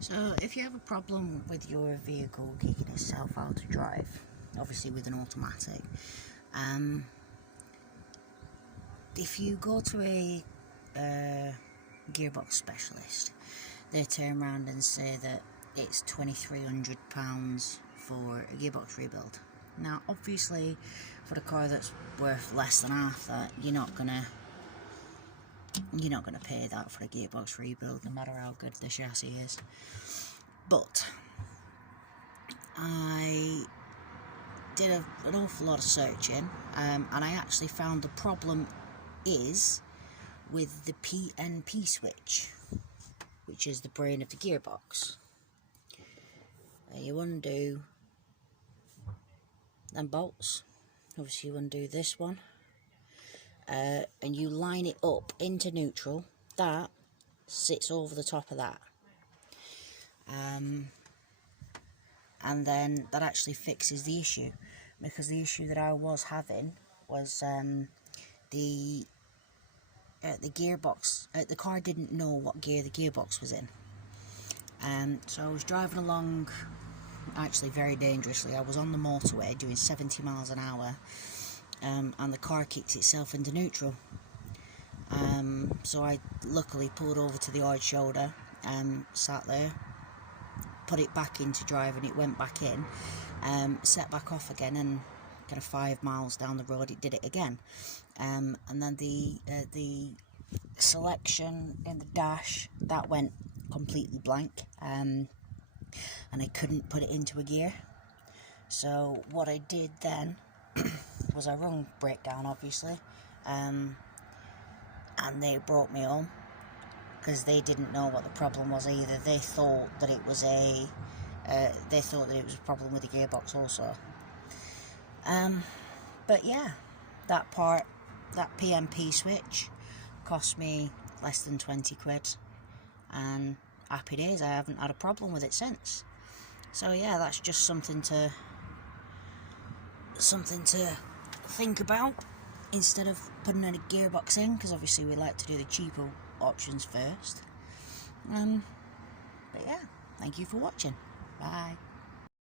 So if you have a problem with your vehicle kicking itself out to drive, obviously with an automatic, if you go to a gearbox specialist, they turn around and say that it's £2,300 for a gearbox rebuild. Now obviously for a car that's worth less than half that, you're not gonna pay that for a gearbox rebuild, no matter how good the chassis is. But I did an awful lot of searching, and I actually found the problem is with the PNP switch, which is the brain of the gearbox. You undo them bolts, obviously you undo this one, and you line it up into neutral. That sits over the top of that, and then that actually fixes the issue, because the issue that I was having was the gearbox. The car didn't know what gear the gearbox was in, so I was driving along, actually very dangerously. I was on the motorway doing 70 miles an hour, and the car kicked itself into neutral. So I luckily pulled over to the hard shoulder, sat there, put it back into drive, and it went back in, set back off again, and kind of 5 miles down the road it did it again. And then the selection in the dash, that went completely blank, and I couldn't put it into a gear. So what I did then was I rung breakdown, obviously, and they brought me home, because they didn't know what the problem was either. They thought that it was a problem with the gearbox also. But yeah, that PNP switch cost me less than 20 quid, and happy days, I haven't had a problem with it since. So yeah, that's just something to think about, instead of putting a gearbox in, because obviously we like to do the cheaper options first. But yeah, thank you for watching. Bye.